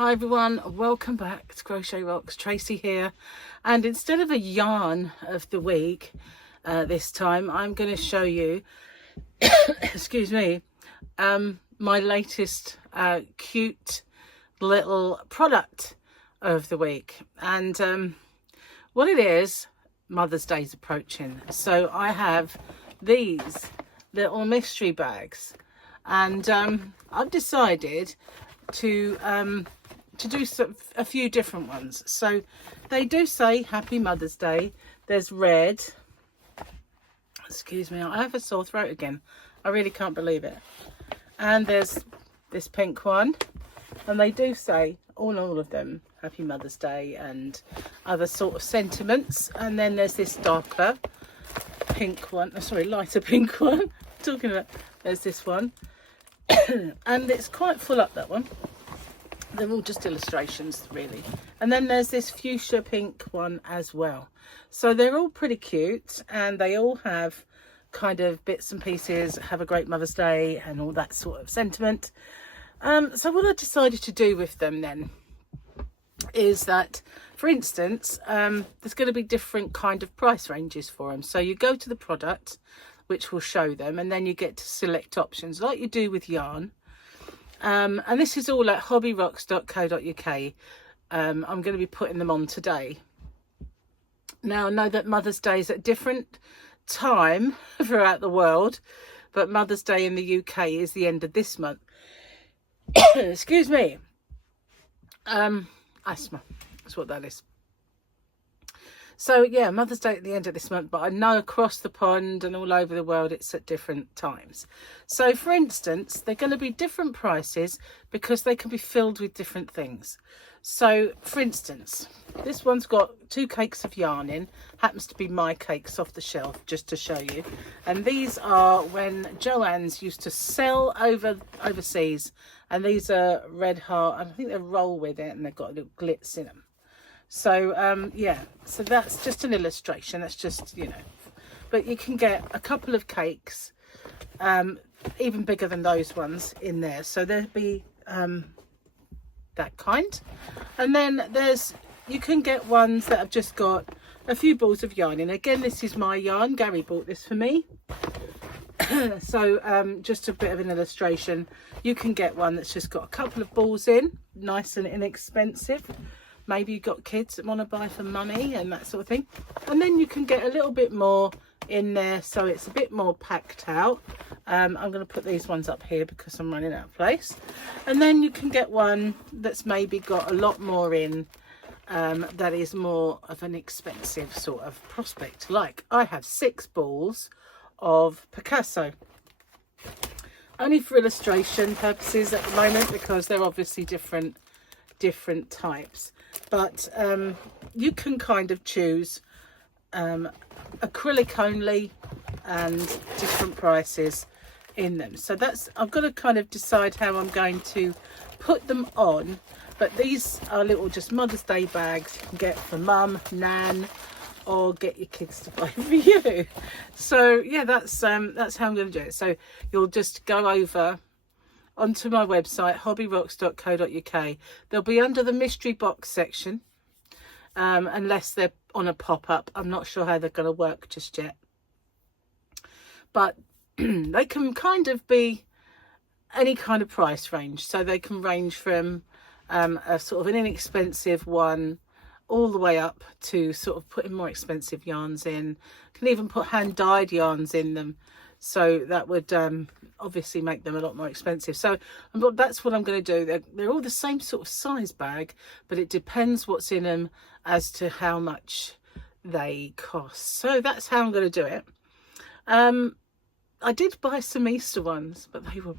Hi everyone, welcome back to Crochet Rocks. Tracy here, and instead of a yarn of the week this time I'm going to show you excuse me, my latest cute little product of the week. And what it is, Mother's Day is approaching, so I have these little mystery bags, and I've decided to do a few different ones. So they do say Happy Mother's Day. There's red, excuse me, I have a sore throat again, I really can't believe it. And there's this pink one, and they do say all of them Happy Mother's Day and other sort of sentiments. And then there's this darker pink one, oh, sorry, lighter pink one talking about, there's this one and it's quite full up, that one. They're all just illustrations really. And then there's this fuchsia pink one as well. So they're all pretty cute, and they all have kind of bits and pieces, have a great Mother's Day and all that sort of sentiment. So what I decided to do with them then is that, for instance, there's going to be different kind of price ranges for them. So you go to the product, which will show them, and then you get to select options like you do with yarn. And this is all at hobbyrocks.co.uk. I'm going to be putting them on today. Now, I know that Mother's Day is at a different time throughout the world, but Mother's Day in the UK is the end of this month. Excuse me. Asthma, that's what that is. So yeah, Mother's Day at the end of this month, but I know across the pond and all over the world it's at different times. So for instance, they're going to be different prices because they can be filled with different things. So for instance, this one's got 2 cakes of yarn in, happens to be my cakes off the shelf, just to show you. And these are when Joanne's used to sell overseas, and these are red heart, and I think they roll with it, and they've got little glitz in them. So yeah, so that's just an illustration, that's just, you know, but you can get a couple of cakes even bigger than those ones in there. So there'd be that kind. And then you can get ones that have just got a few balls of yarn in. Again, this is my yarn, Gary bought this for me. So just a bit of an illustration. You can get one that's just got a couple of balls in, nice and inexpensive. Maybe you've got kids that want to buy for mummy and that sort of thing. And then you can get a little bit more in there, so it's a bit more packed out. I'm going to put these ones up here because I'm running out of place. And then you can get one that's maybe got a lot more in, that is more of an expensive sort of prospect. Like I have 6 balls of Picasso. Only for illustration purposes at the moment, because they're obviously different types. But you can kind of choose acrylic only and different prices in them. So that's, I've got to kind of decide how I'm going to put them on. But these are little just Mother's Day bags you can get for mum, nan, or get your kids to buy for you. So yeah, that's how I'm going to do it. So you'll just go over onto my website, hobbyrocks.co.uk. They'll be under the mystery box section, unless they're on a pop-up. I'm not sure how they're going to work just yet, but they can kind of be any kind of price range. So they can range from a sort of an inexpensive one all the way up to sort of putting more expensive yarns in. Can even put hand-dyed yarns in them, so that would obviously make them a lot more expensive. So that's what I'm going to do. They're all the same sort of size bag, but it depends what's in them as to how much they cost. So that's how I'm going to do it. I did buy some Easter ones, but they were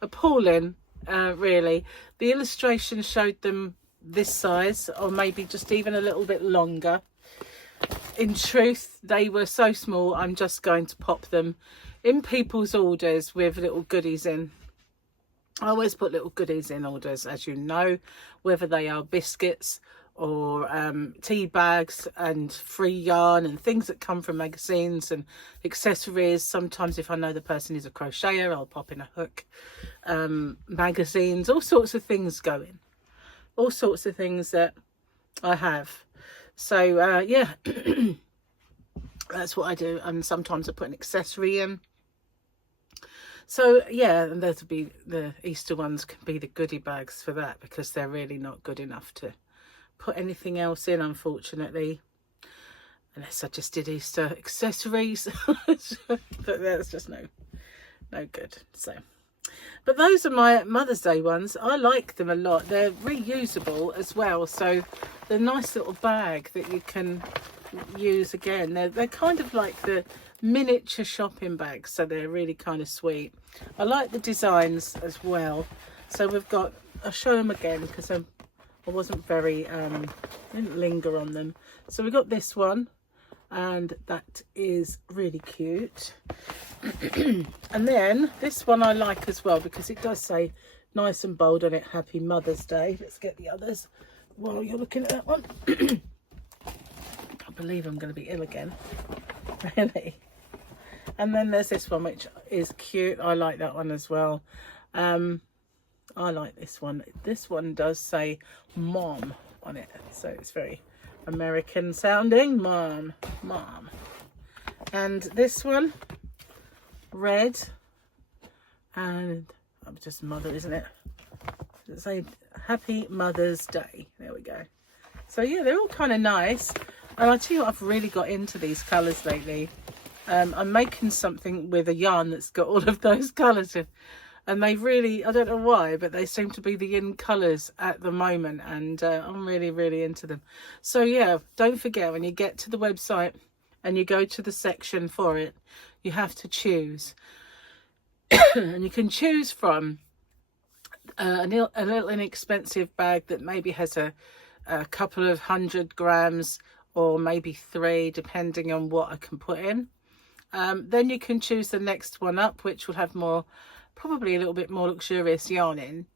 appalling, really. The illustration showed them this size, or maybe just even a little bit longer. In truth, they were so small, I'm just going to pop them in people's orders with little goodies in. I always put little goodies in orders, as you know, whether they are biscuits or tea bags and free yarn and things that come from magazines and accessories. Sometimes if I know the person is a crocheter, I'll pop in a hook, magazines, all sorts of things going. all sorts of things that I have. So yeah, that's what I do. And sometimes I put an accessory in. So yeah, and there'll be the Easter ones can be the goodie bags for that, because they're really not good enough to put anything else in, unfortunately, unless I just did Easter accessories. But that's just no good. So, but those are my Mother's Day ones. I like them a lot. They're reusable as well, so they're a nice little bag that you can use again. They're kind of like the miniature shopping bags, so they're really kind of sweet. I like the designs as well. So we've got, I'll show them again because I wasn't very didn't linger on them. So we've got this one, and that is really cute. And then this one I like as well, because it does say nice and bold on it, Happy Mother's Day. Let's get the others while you're looking at that one. I believe I'm going to be ill again. Really. And then there's this one, which is cute. I like that one as well. I like this one. This one does say Mom on it, so it's very American sounding. Mom. And this one, red, and I'm just mother, isn't it? It's a Happy Mother's Day. There we go. So yeah, they're all kind of nice. And I tell you what, I've really got into these colours lately. I'm making something with a yarn that's got all of those colours in. And they really, I don't know why, but they seem to be the in colours at the moment. And I'm really, really into them. So yeah, don't forget, when you get to the website and you go to the section for it, you have to choose. And you can choose from a little inexpensive bag that maybe has a couple of 100 grams, or maybe 3, depending on what I can put in. Then you can choose the next one up, which will have more, probably a little bit more luxurious yarn in.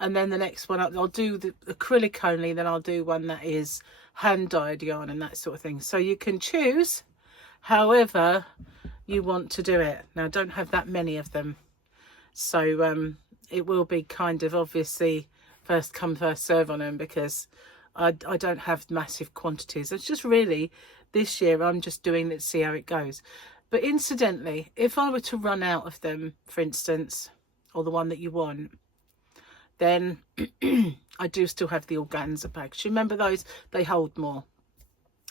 And then the next one up, I'll do the acrylic only, then I'll do one that is hand dyed yarn and that sort of thing. So you can choose however you want to do it. Now, I don't have that many of them, so it will be kind of obviously first come first serve on them, because I don't have massive quantities. It's just really this year I'm just doing it to see how it goes. But incidentally, if I were to run out of them, for instance, or the one that you want, then I do still have the organza bags. Remember those? They hold more.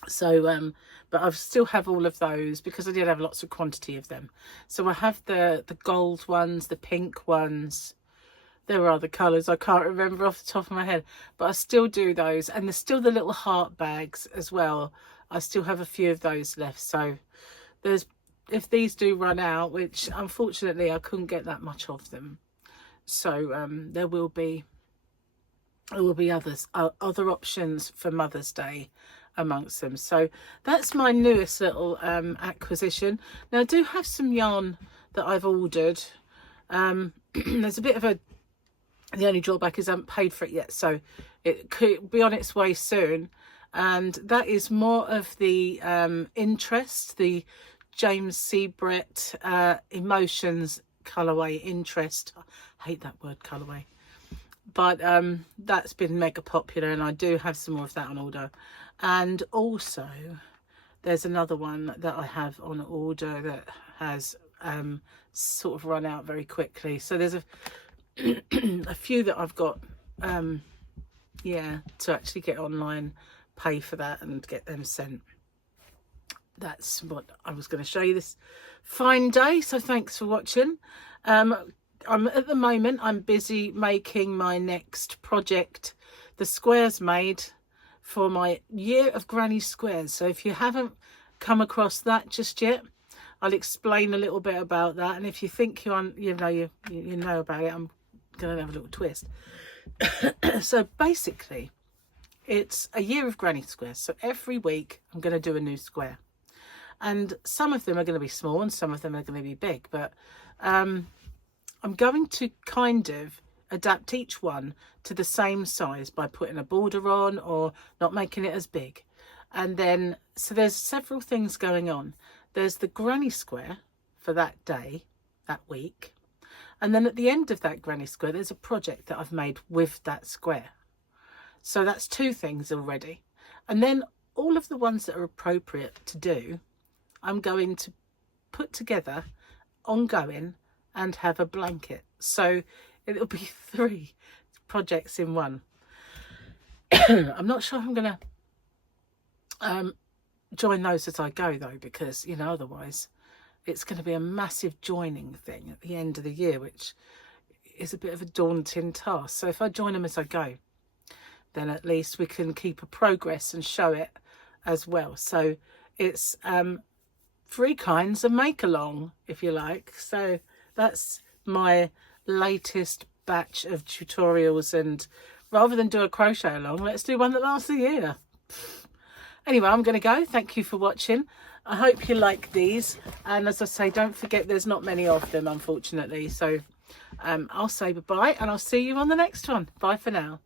So but I still have all of those, because I did have lots of quantity of them. So I have the gold ones, the pink ones. There were other colours I can't remember off the top of my head, but I still do those. And there's still the little heart bags as well. I still have a few of those left. So there's, if these do run out, which unfortunately I couldn't get that much of them, so there will be other options for Mother's Day amongst them. So that's my newest little acquisition. Now, I do have some yarn that I've ordered. There's a bit of the only drawback is I haven't paid for it yet, so it could be on its way soon. And that is more of the interest, the James Seabrett Emotions colourway interest. I hate that word, colourway. But that's been mega popular, and I do have some more of that on order. And also there's another one that I have on order that has sort of run out very quickly. So there's a few that I've got yeah, to actually get online, pay for that and get them sent. That's what I was going to show you this fine day. So thanks for watching. At the moment I'm busy making my next project, the squares made for my year of granny squares. So if you haven't come across that just yet, I'll explain a little bit about that. And if you think you know about it, I'm going to have a little twist. So basically it's a year of granny squares. So every week I'm going to do a new square, and some of them are going to be small and some of them are going to be big, but I'm going to kind of adapt each one to the same size by putting a border on or not making it as big. And then, so there's several things going on. There's the granny square for that day, that week. And then at the end of that granny square, there's a project that I've made with that square. So that's 2 things already. And then all of the ones that are appropriate to do, I'm going to put together ongoing and have a blanket. So it'll be 3 projects in one. I'm not sure I'm going to join those as I go though, because, you know, otherwise it's going to be a massive joining thing at the end of the year, which is a bit of a daunting task. So if I join them as I go, then at least we can keep a progress and show it as well. So it's 3 kinds of make along, if you like. So that's my latest batch of tutorials, and rather than do a crochet along, let's do one that lasts a year. Anyway, I'm going to go. Thank you for watching. I hope you like these, and as I say, don't forget there's not many of them, unfortunately. So I'll say bye-bye, and I'll see you on the next one. Bye for now.